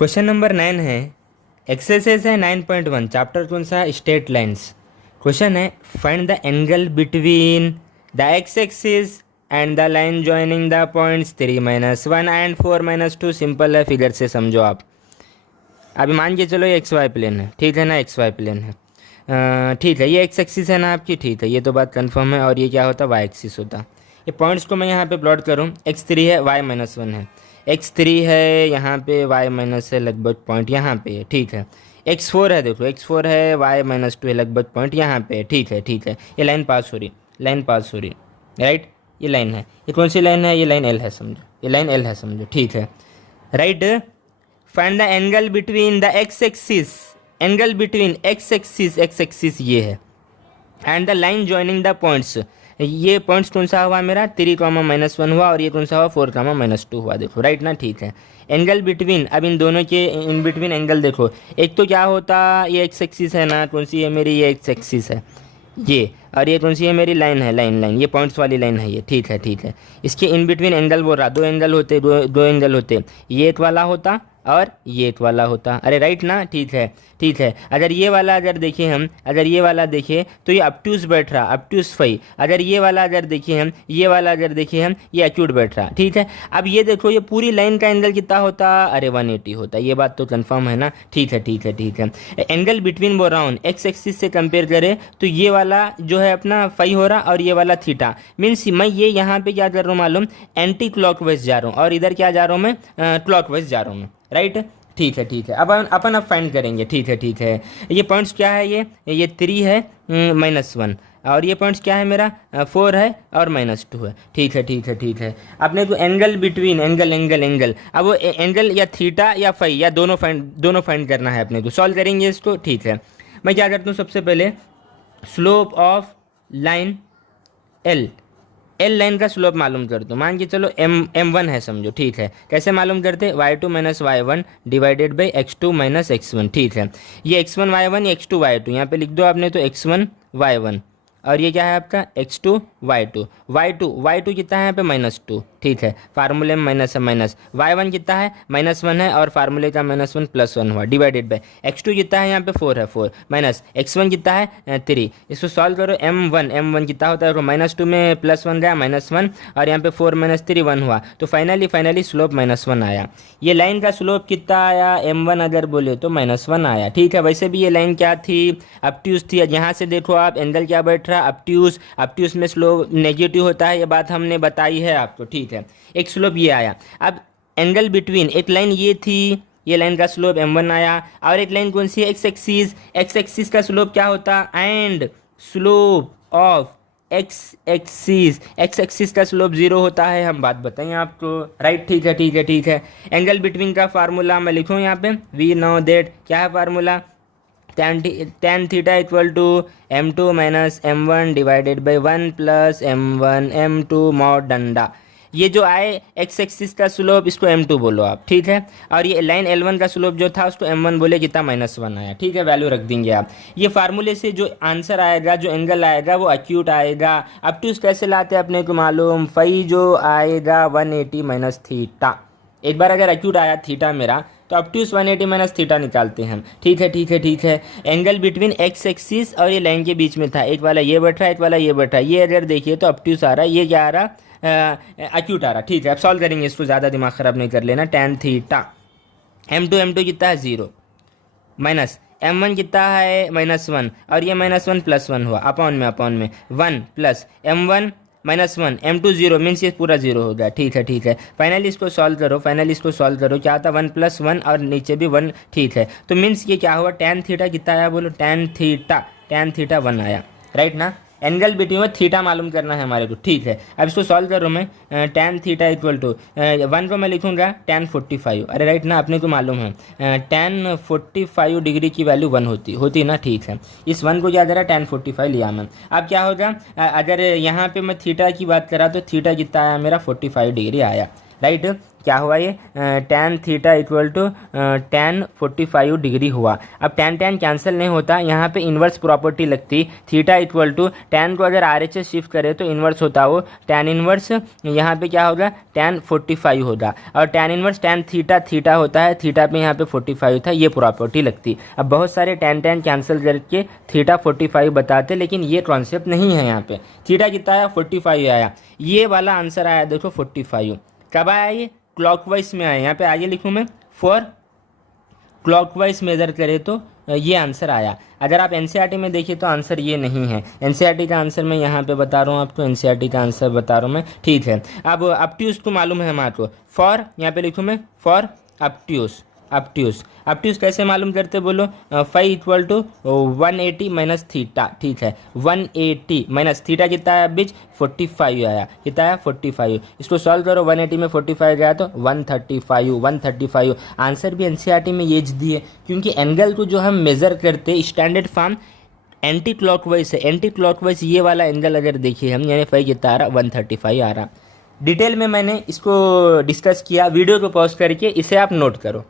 Question number 9 है, exercise है 9.1, chapter कौन सा, स्ट्रेट लाइन्स। क्वेश्चन है find the angle between the x axis and the line joining the points 3-1 and 4-2। Simple है, figure से समझो आप। अभी मान के चलो ये एक्स वाई प्लेन है, ठीक है ना, एक्स वाई प्लेन है, ठीक है। ये एक्स एक्सिस है ना आपकी, ठीक है, ये तो बात कंफर्म है। और ये क्या होता, वाई एक्सिस होता। ये पॉइंट्स को मैं यहाँ पे प्लॉट करूँ, x3 है, y-1 है, x3 है यहाँ पे, y- है लगभग पॉइंट यहाँ पे है, ठीक है। x4 है, देखो x4 है, y-2 है लगभग पॉइंट यहाँ पे है, ठीक है, ठीक है। ये लाइन पास हो रही, लाइन पास हो रही, राइट। ये लाइन है, ये कौन सी लाइन है, ये लाइन एल है समझो, ये लाइन एल है समझो, ठीक है, right. Find the angle between the x axis, angle between x axis ये है, and the line joining the points. ये पॉइंट्स कौन सा हुआ मेरा, 3, -1 हुआ, और ये कौन सा हुआ, 4, -2 हुआ, देखो, राइट ना, ठीक है। एंगल बिटवीन, अब इन दोनों के इन बिटवीन एंगल देखो, एक तो क्या होता, ये एक्स एक्सिस है ना, कौन सी है मेरी, ये एक्स एक्सिस है ये, और ये कौन सी है मेरी, लाइन है, लाइन ये पॉइंट्स वाली लाइन है ये, ठीक है, ठीक है। इसके इन बिटवीन एंगल बोल रहा, दो एंगल होते, दो एंगल होते, ये एक वाला होता और ये एक वाला होता, अरे राइट ना, ठीक है, ठीक है। अगर ये वाला अगर देखें हम, अगर ये वाला देखें तो ये अपट्यूस बैठ रहा, अपट्यूस फाई। अगर ये वाला अगर देखें हम, ये वाला अगर देखें हम, ये एक्यूट बैठ रहा, ठीक है। अब ये देखो, ये पूरी लाइन का एंगल कितना होता, अरे 180 होता, ये बात तो कंफर्म है ना, ठीक है, ठीक है, ठीक है। एंगल बिटवीन बोल रहा हूँ, एक्स एक्सिस से कंपेयर करें तो ये वाला जो है अपना फाई हो रहा, और ये वाला थीटा। मीन्स मैं ये यहाँ पे क्या कर रहा हूँ मालूम, एंटी क्लॉकवाइज जा रहा हूँ, और इधर क्या जा रहा हूँ मैं, क्लॉकवाइज जा रहा हूँ मैं, राइट, ठीक है, ठीक है। अपन अब फाइंड करेंगे, ठीक है, ठीक है। ये पॉइंट्स क्या है, ये 3 है, -1, और ये पॉइंट्स क्या है मेरा, 4 है और -2 है, ठीक है, ठीक है, ठीक है। अपने को एंगल बिटवीन, एंगल अब वो एंगल या थीटा या फाई या दोनों फाइंड करना है अपने को, सॉल्व करेंगे इसको, ठीक है। मैं क्या करता हूँ, सबसे पहले slope of line L line का स्लोप मालूम कर दो। मान के चलो m1 है समझो, ठीक है। कैसे मालूम करते, y2 - y1 divided by x2 - x1, ठीक है। ये x1 y1, ये x2 y2, यहाँ पे लिख दो आपने तो x1 y1, और ये क्या है आपका x2 y2 कितना है यहाँ पे, -2, ठीक है। फार्मूले में माइनस है, माइनस y1 कितना है, -1 है, और फार्मूले का -1 +1 हुआ, डिवाइडेड बाय x2 कितना है यहाँ पे, 4 है, 4 माइनस x1 कितना है, 3। इसको सॉल्व करो, m1 कितना होता है, -2 में +1 गया, -1, और यहाँ पे 4 - 3 1 हुआ, तो फाइनली स्लोप -1 आया। ये लाइन का स्लोप कितना आया, m1 अगर बोले तो -1 आया, ठीक है। वैसे भी ये लाइन क्या थी, अपट्यूस थी। यहाँ से देखो आप, एंगल क्या बैठ रहा, अपट्यूस में स्लोप नेगेटिव होता है, ये बात हमने बताई है आपको, ठीक है। एक स्लोप ये आया। अब एंगल बिटवीन, एक लाइन ये थी, ये लाइन का स्लोप m1 आया, और एक लाइन कौन सी है, एक्स एक्सिस का स्लोप क्या होता, and slope of x axis का स्लोप 0 होता है, हम बात बताएं आपको, राइट, ठीक है, ठीक है, ठीक है। एंगल बिटवीन का फार्मूला मैं लिखूँ यहाँ पे, वी नो दैट, क्या है formula, tan theta equal to m2 - m1 divided by 1 + m1 m2 mod डंडा। ये जो आए एक्स एक्सिस का स्लोप, इसको m2 बोलो आप, ठीक है। और ये लाइन L1 का स्लोप जो था, उसको m1 बोले, कितना -1 आया, ठीक है, वैल्यू रख देंगे आप। ये फार्मूले से जो आंसर आएगा, जो एंगल आएगा, वो एक्यूट आएगा। अपट्यूस कैसे लाते हैं अपने को मालूम, फाई जो आएगा 180 - थीटा। एक बार अगर एक्यूट आया थीटा मेरा, तो अपट्यूस 180 - थीटा निकालते हैं हम, ठीक है, ठीक है, ठीक है। एंगल बिटवीन एक्स एक्सिस और ये लाइन के बीच में था, एक वाला ये बैठ रहा है, एक वाला ये बैठ रहा है, ये अगर देखिए तो अपट्यूस आ रहा है, ये क्या आ रहा, एक्यूट आ रहा, ठीक है। अब सॉल्व करेंगे इसको, ज़्यादा दिमाग ख़राब नहीं कर लेना। tan थीटा, m2 कितना है, 0, माइनस m1 कितना है, -1, और ये -1 +1 हुआ, अपॉन में 1 + m1 -1 m2 0, मीन्स ये पूरा 0 हो गया, ठीक है, ठीक है। फाइनली इसको सॉल्व करो, क्या आता, 1 + 1 और नीचे भी 1, ठीक है। तो मीन्स ये क्या हुआ, tan थीटा कितना आया बोलो, tan थीटा 1 आया, राइट ना। एंगल बिटवीन में थीटा मालूम करना है हमारे को, ठीक है। अब इसको सॉल्व करो मैं, tan थीटा इक्वल टू 1 को मैं लिखूंगा tan 45, अरे राइट ना, अपने को मालूम है tan 45 डिग्री की वैल्यू 1 होती ना, ठीक है। इस 1 को क्या करा, tan 45 लिया मैं। अब क्या होगा, अगर यहाँ पे मैं थीटा की बात करा तो थीटा कितना आया मेरा, 45 डिग्री आया, राइट। क्या हुआ ये tan theta equal to tan 45 degree हुआ। अब tan tan कैंसिल नहीं होता, यहाँ पे इन्वर्स प्रॉपर्टी लगती, थीटा इक्वल टू tan को अगर RHS शिफ्ट करे तो इन्वर्स होता वो tan इन्वर्स, यहाँ पे क्या होगा tan 45 होगा, और tan इन्वर्स tan थीटा होता है, थीटा पे यहाँ पे 45 था, ये प्रॉपर्टी लगती। अब बहुत सारे tan tan कैंसिल करके थीटा 45 बताते, लेकिन ये कॉन्सेप्ट नहीं है। यहाँ पे थीटा कितना आया 45 आया, ये वाला आंसर आया देखो 45। कब आया ये क्लॉकवाइज में आया, यहाँ पे आगे लिखूँ मैं फॉर क्लॉकवाइज मेजर करें तो ये आंसर आया। अगर आप एनसीईआरटी में देखिए तो आंसर ये नहीं है, एनसीईआरटी का आंसर मैं यहाँ पे बता रहा हूँ आपको, एनसीईआरटी का आंसर बता रहा हूँ मैं, ठीक है। अब अपट्यूज तो मालूम है हमारे को, फॉर यहाँ पे लिखूँ मैं फॉर अपट्यूज कैसे मालूम करते बोलो, five equal to 180 minus theta, ठीक है 180 माइनस थीटा कितना आया बीच 45 आया, कितना आया 45, इसको सॉल्व करो 180 में 45 गया तो 135 आंसर भी एनसीईआरटी में ये दिए, क्योंकि एंगल को जो हम मेज़र करते स्टैंडर्ड फॉर्म एंटी क्लॉकवाइज है, एंटी क्लॉकवाइज ये वाला एंगल अगर देखिए हम, यानी फाइव कितना आ रहा 135 आ रहा। डिटेल में मैंने इसको डिस्कस किया, वीडियो को पॉज करके इसे आप नोट करो।